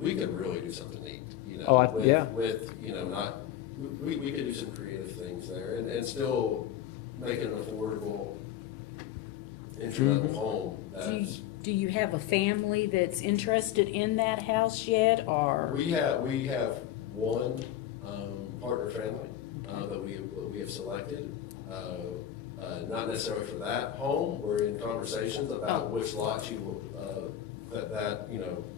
we could really do something neat, yeah. With, we could do some creative things there and still make it an affordable entry-level home. do you have a family that's interested in that house yet, or? We have one partner family that we have selected. Not necessarily for that home. We're in conversations about which lot you will,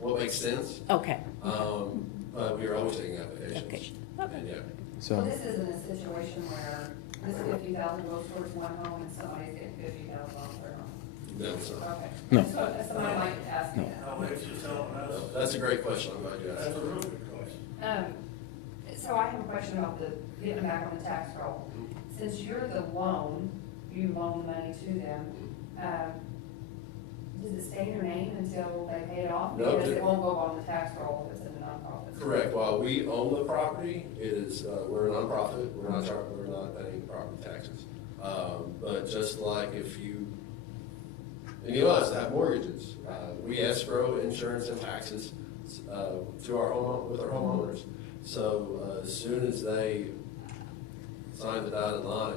what makes sense. Okay. But we are always taking applications. Application. And, yeah. Well, so. this isn't a situation where this 50,000 goes towards one home and somebody's getting 50,000 off their home. No, it's not. Okay. No. So somebody might ask me that. No, it's just telling us, That's a great question. I'm glad you asked. that's a real good question. So I have a question about getting back on the tax roll. Since you're the loan, you loan money to them, does it stay in your name until they pay it off? No, Because it won't go on the tax roll if it's in the nonprofit. Correct. While we own the property, it is, we're a nonprofit. We're not paying property taxes. But just like if any of us have mortgages, we escrow insurance and taxes with our homeowners. So as soon as they sign the dotted line,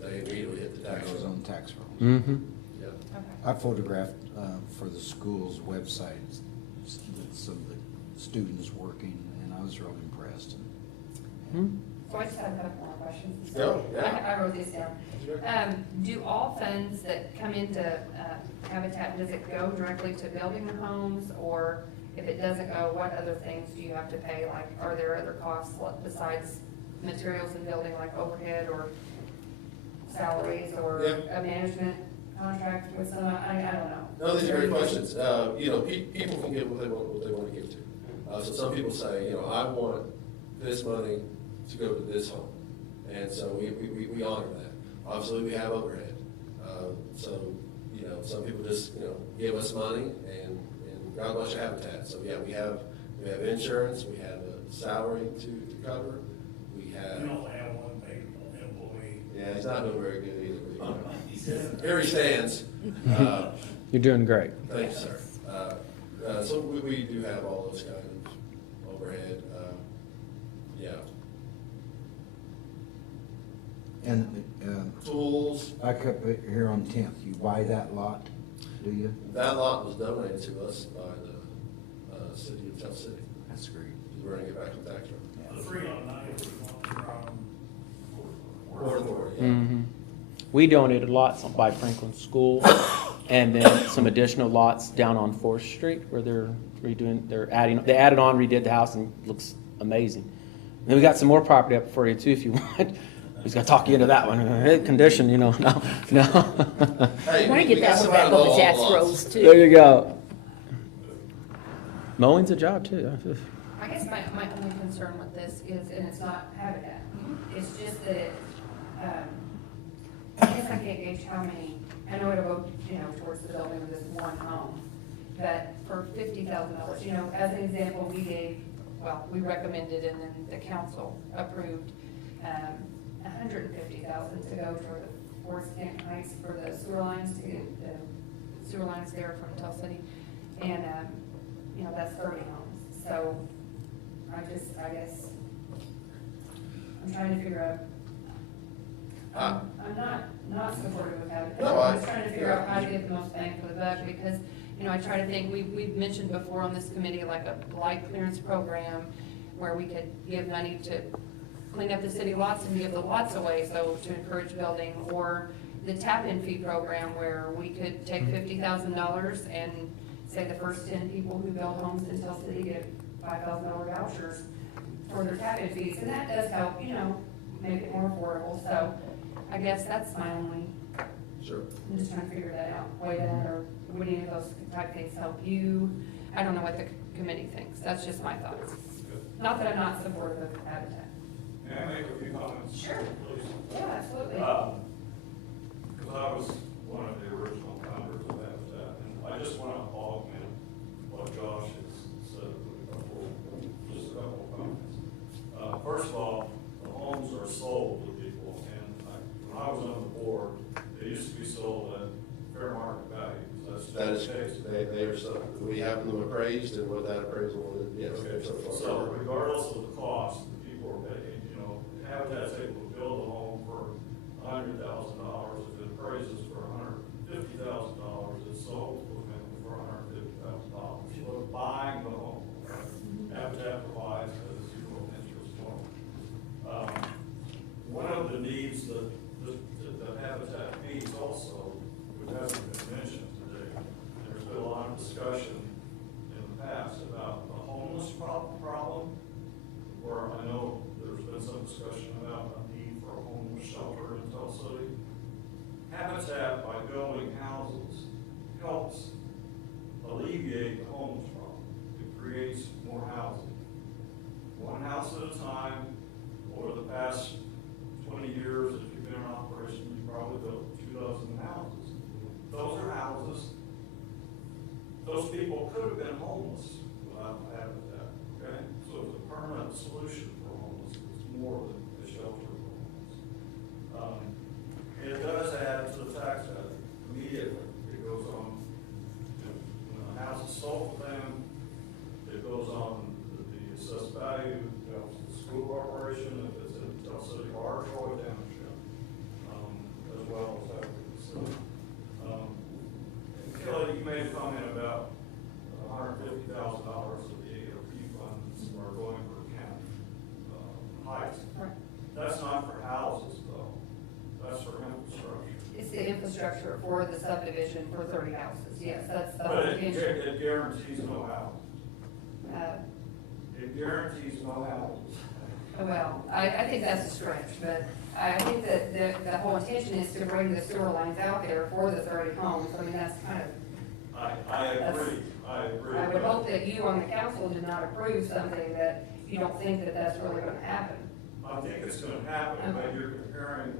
they immediately hit the tax Goes roll. on tax roll. Mm-hmm. Yeah. Okay. I photographed for the school's website some of the students working, and I was real impressed. Hmm? So I just have a couple more questions. Go, yeah. I wrote these down. Do all funds that come into Habitat, does it go directly to building the homes? Or if it doesn't go, what other things do you have to pay? Like, are there other costs besides materials and building, like overhead or salaries or Yeah. a management contract with someone? I don't know. No, these are great questions. You know, people can give what they want to give to. So some people say, you know, I want this money to go to this home. And so we honor that. Obviously, we have overhead. So, you know, some people just, you know, give us money and God bless your Habitat. So yeah, we have insurance, we have a salary to cover, we have. You only have one paid employee. Yeah, he's not doing very good either. But, here he stands. You're doing great. Thank you, sir. So we do have all those kind of overhead, yeah. And Tools, back up here on 10th, you buy that lot, do you? that lot was donated to us by the city of Tell City. That's great. We're gonna get back on tax roll. The 309 was one from. Port Authority, yeah. Mhm. We donated lots by Franklin School, and then some additional lots down on 4th Street where they added on, redid the house, and it looks amazing. Then we got some more property up for you too, if you want. He's gonna talk you into that one. Condition, you know, no. Hey, I want to we get got that somebody back on the all tax lots. rolls There too. you go. Mowing's a job too. I guess my only concern with this is, and it's not Habitat, it's just that it, I guess I can't gauge how many, I know it'll go, you know, towards the building of this one home, but for $50,000, you know, as an example, we recommended and then the council approved, $150,000 to go for the Forest Camp Heights for the sewer lines to get the sewer lines there from Tell City. And, you know, that's 30 homes. So I guess, I'm trying to figure out, I'm not supportive of Habitat. No, I'm just trying to figure out how to get the most bang for the buck because, you know, I try to think, we've mentioned before on this committee, like a light clearance program where we could give money to clean up the city lots and give the lots away, so to encourage building, or the tap-in fee program where we could take $50,000 and say the first 10 people who build homes in Tell City get $5,000 vouchers for their tap-in fees, and that does help, you know, make it more affordable, so I guess that's my only, Sure. I'm just trying to figure that out, weigh that, or would any of those type things help you? I don't know what the committee thinks, that's just my thoughts. Not that I'm not supportive of Habitat. May I make a few comments? Sure. Please. Yeah, absolutely. Because I was one of the original founders of Habitat, and I just want to augment what Josh has said with just a couple of comments. First of all, the homes are sold to people, and when I was on the board, they used to be sold at fair market value. That is, the case. they are so, we have them appraised and what that appraisal is, yes. Okay, so regardless of the cost, the people are paying, you know, Habitat's able to build a home for $100,000, if it appraises for $150,000, it's sold to them for $150,000. People are buying the home. Habitat provides a zero interest loan. One of the needs that Habitat meets also, which hasn't been mentioned today, there's been a lot of discussion in the past about the homeless problem, where I know there's been some discussion about a need for a homeless shelter in Tell City. Habitat, by building houses, helps alleviate the homeless problem. It creates more housing. One house at a time. Over the past 20 years, if you've been in operation, you probably built 2,000 houses. Those are houses. Those people could have been homeless without Habitat, okay? So it's a permanent solution for homeless. It's more than a shelter for homeless. It does add to the tax value immediately. It goes on, when the house is sold to them, it goes on the assessed value, helps the school corporation, if it's in Tell City or Troy Township, as well as that. So, sites. Right. That's not for houses though, that's for infrastructure. It's the infrastructure for the subdivision for 30 houses, yes, that's the But whole it intention. it guarantees no house. Uh, It guarantees no houses. Well, I think that's a stretch, but I think that the whole intention is to bring the sewer lines out there for the 30 homes. I mean, that's kind of, I agree, I agree. I would hope that you on the council did not approve something that you don't think that that's really gonna happen. I think it's gonna happen, but you're comparing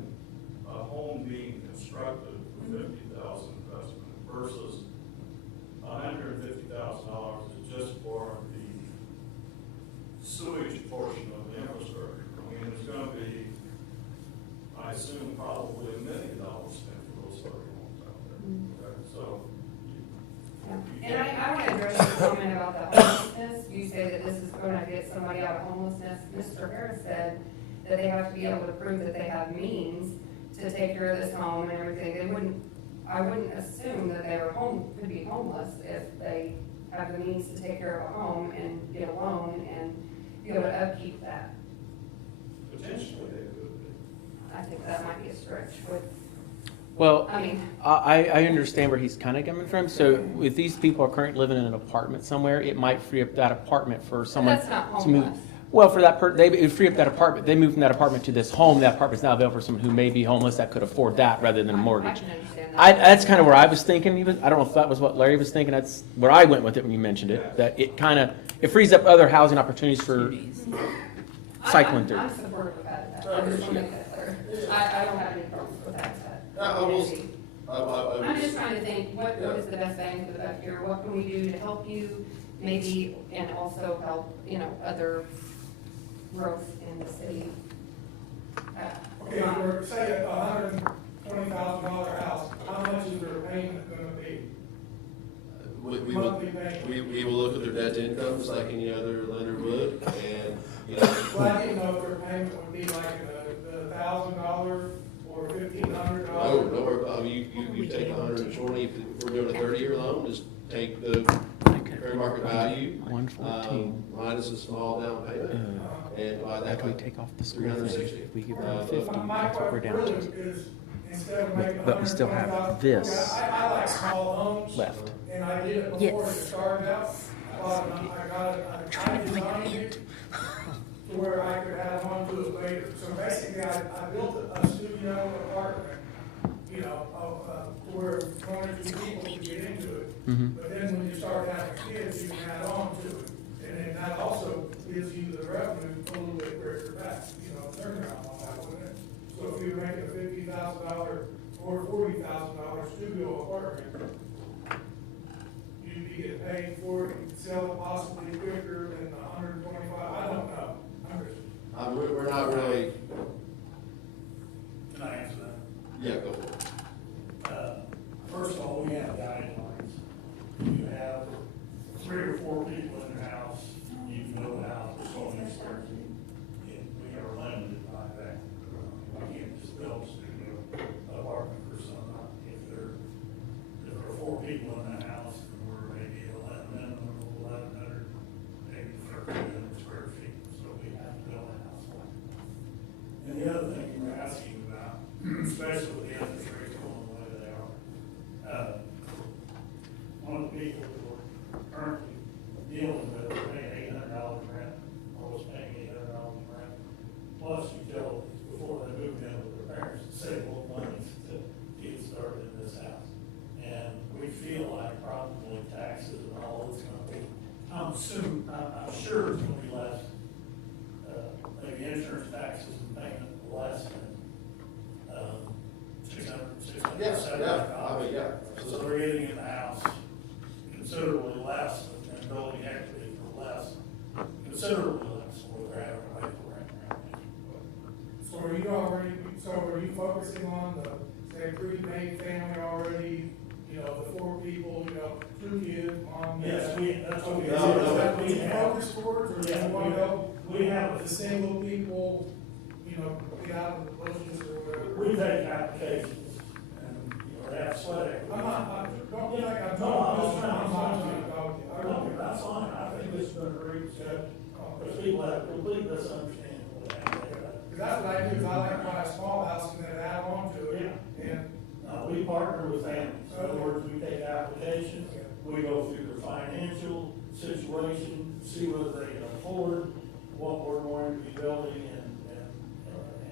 a home being constructed for $50,000 investment versus $150,000 is just for the sewage portion of the infrastructure. I mean, it's gonna be, I assume, probably $1 million spent for those 30 homes out there. Okay, so. And I want to address your comment about the homelessness. You say that this is going to get somebody out of homelessness. Mr. Harris said that they have to be able to prove that they have means to take care of this home and everything. I wouldn't assume that they could be homeless if they have the means to take care of a home and get a loan and be able to upkeep that. Potentially they could be. I think that might be a stretch with, Well, I mean, I understand where he's kind of coming from. So if these people are currently living in an apartment somewhere, it might free up that apartment for someone that's not to move. homeless. Well, for that it would free up that apartment. They move from that apartment to this home. That apartment's now available for someone who may be homeless that could afford that rather than a I mortgage. can understand that. That's kind of where I was thinking. Even I don't know if that was what Larry was thinking. That's where I went with it when you mentioned it. That it frees up other housing opportunities for cycling through. I'm supportive of that. I just want to make that clear. I don't have any problems with that. I'm just trying to think, what is the best bang for the buck here? What can we do to help you, maybe, and also help, other growth in the city? Okay, for say a $120,000 house, how much is their payment gonna be? Monthly payment? We will look at their debt to income just like any other lender would, and, Well, I didn't know if their payment would be like $1,000 or $1,500. No, I mean, you take 120, if we're doing a 30-year loan, just take the fair market value. 114. Minus a small down payment, and divide that After we by take off the square footage, 360. if we give them 50, But my that's what we're question down really to. is, instead of making But we still have $120,000 this I like small homes. left. And I did it before it Yes. started out. I designed it to where I could add on to it later. So basically, I built a studio apartment, to where 22 people could get into it. But then when you start having kids, you can add on to it. And then that also gives you the revenue a little bit quicker back, turnaround on that, wouldn't it? So if you make a $50,000 or $40,000 studio apartment, you'd be getting paid for it, and sell it possibly quicker than 125, I don't know. We're not really, Can I answer that? yeah, go for it. First of all, we have guidelines. You have 3 or 4 people in your house, you can build a house for so many square feet. And we are limited by that. We can't just build a studio apartment for someone. If there are 4 people in the house, and we're maybe minimum of 1,100, maybe 1,300 square feet, so we have to build a house like that. And the other thing you were asking about, especially with the interest rates going the way they are, one of the people who we're currently dealing with are paying $800 rent, or was paying $800 rent, plus utilities before they moved in with their parents to save a little money to get started in this house. And we feel like probably taxes and all it's gonna be, I'm sure it's gonna be less, maybe insurance taxes and payment less than, $600, Yes, yeah, I mean, $700. yeah. So they're getting in the house considerably less and building equity for less, considerably less than what they're having to pay for rent right now. So are you focusing on the, say, pre-made family already, the 4 people, 2 kids, mom, dad? Yes, that's what we Okay, have. so is that what We you have- focus towards, or do Yeah, you want to go? we have- The single people, get out of the bushes or whatever? We take applications and, they have sweat equity. Don't be like I'm No, I'm just talking, trying to I'm talk talking. I No, don't. that's fine, I think this has been a great discussion, because people have complete misunderstanding of what happened. that's what I do, is I like to buy a small house and then add on to it, and, We partner with families. In other words, we take applications, we go through their financial situation, see whether they can afford what we're going to be building and.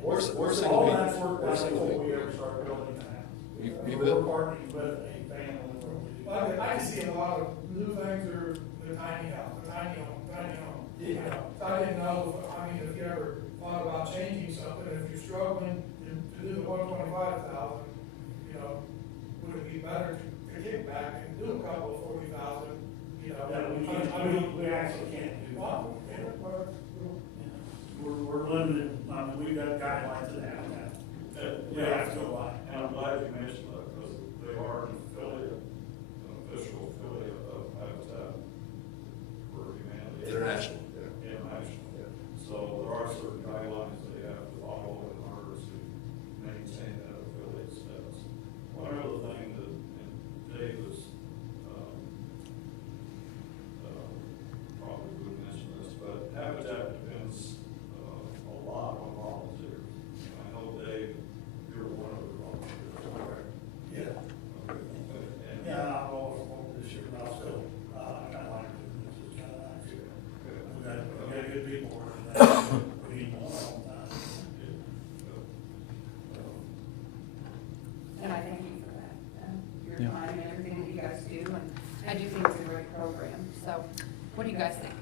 Or single All family. that's worked Or out single before we family. ever start building the house. You We're build- partnering with a family when we do. I can see a lot of new things are the tiny house, the tiny home, you know. So I didn't know, if you ever thought about changing something, if you're struggling to do the 125,000, would it be better to kick back and do a couple of 40,000, Yeah, we actually can't do that. We're limited, we've got guidelines that have that. We have to go by. And I'm glad you mentioned that, because they are an affiliate, an official affiliate of Habitat for Humanity. International. International. Yeah. So there are certain guidelines that you have to follow in order to maintain that affiliate status. One other thing that, and Dave was, probably would mention this, but Habitat depends, a lot on volunteers. I know, Dave, you're one of the volunteers, correct? Yeah. Okay. And- Yeah, I'm all for this year, but I'll still, I kind of like doing this, it's kind of nice. We got good people working there, we need more all the time. And I thank you for that, your Yeah. time and everything that you guys do, and I do think it's a great program. So what do you guys think?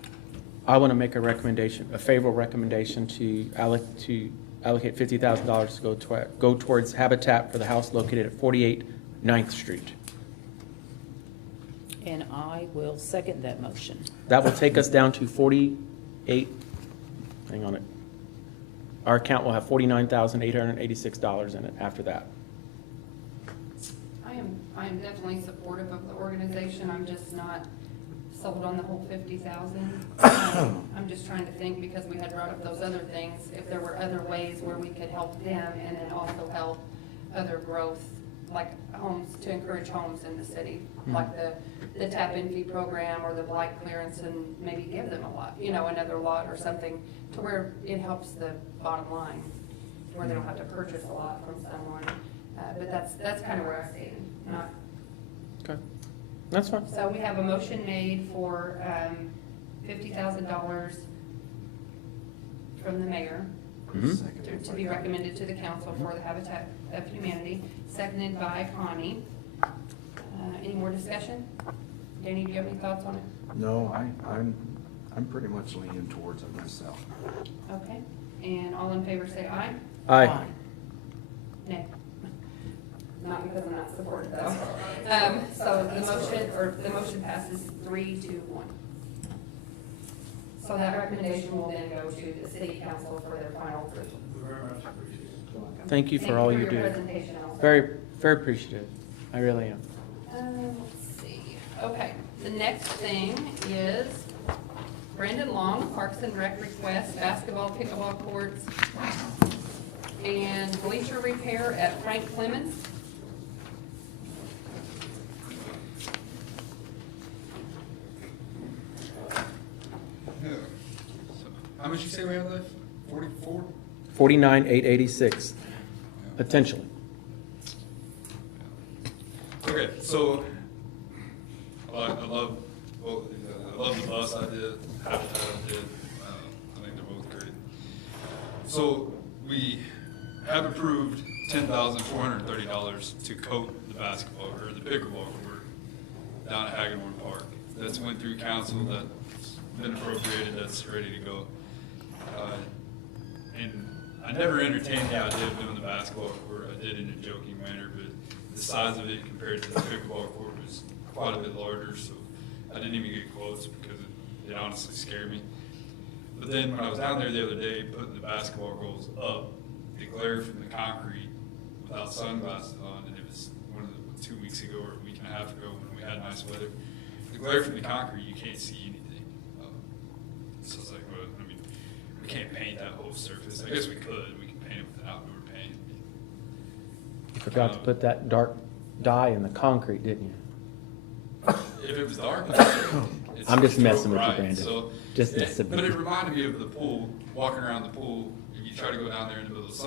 I want to make a recommendation, a favorable recommendation to allocate $50,000 to go towards Habitat for the house located at 48 9th Street. And I will second that motion. That will take us down to 48, hang on it. Our account will have $49,886 in it after that. I am definitely supportive of the organization. I'm just not sold on the whole 50,000. I'm just trying to think, because we had brought up those other things, if there were other ways where we could help them and then also help other growth, like homes, to encourage homes in the city, like the tap-in fee program or the blight clearance, and maybe give them a lot, another lot or something, to where it helps the bottom line, where they don't have to purchase a lot from someone. But that's kind of where I stand, not. Okay, that's fine. So we have a motion made for $50,000 from the mayor to be recommended to the council for the Habitat of Humanity, seconded by Connie. Any more discussion? Danny, do you have any thoughts on it? No, I'm pretty much leaning towards it myself. Okay, and all in favor say aye. Aye. Nay. Not because I'm not supportive though. So the motion passes 3-1. So that recommendation will then go to the city council for their final approval. We very much appreciate it. Thank you for all you your do. presentation also. Very, very appreciative. I really am. Let's see. Okay, the next thing is Brandon Long, Parks and Rec request, basketball, pickleball courts, and bleacher repair at Frank Clemens. How much you say we have left? 44? 49,886, potentially. Okay, so I love the bus I did, Habitat I did. I think they're both great. So we have approved $10,430 to coat the basketball or the pickleball court down at Hagedorn Park. That's went through council, that's been appropriated, that's ready to go. And I never entertained the idea of doing the basketball court. I did in a joking manner, but the size of it compared to the pickleball court was quite a bit larger, so I didn't even get quotes because it honestly scared me. But then when I was down there the other day putting the basketball goals up, the glare from the concrete without sunglasses on, and it was 2 weeks ago or a week and a half ago when we had nice weather, the glare from the concrete, you can't see anything. So it's like, well, I mean, we can't paint that whole surface. I guess we could. We can paint it with an outdoor paint. You forgot to put that dark dye in the concrete, didn't you? If it was dark, it's I'm just so messing with you, bright. Brandon. So, Just messing with but it you. reminded me of the pool, walking around the pool. You try to go down there in the middle of the summer,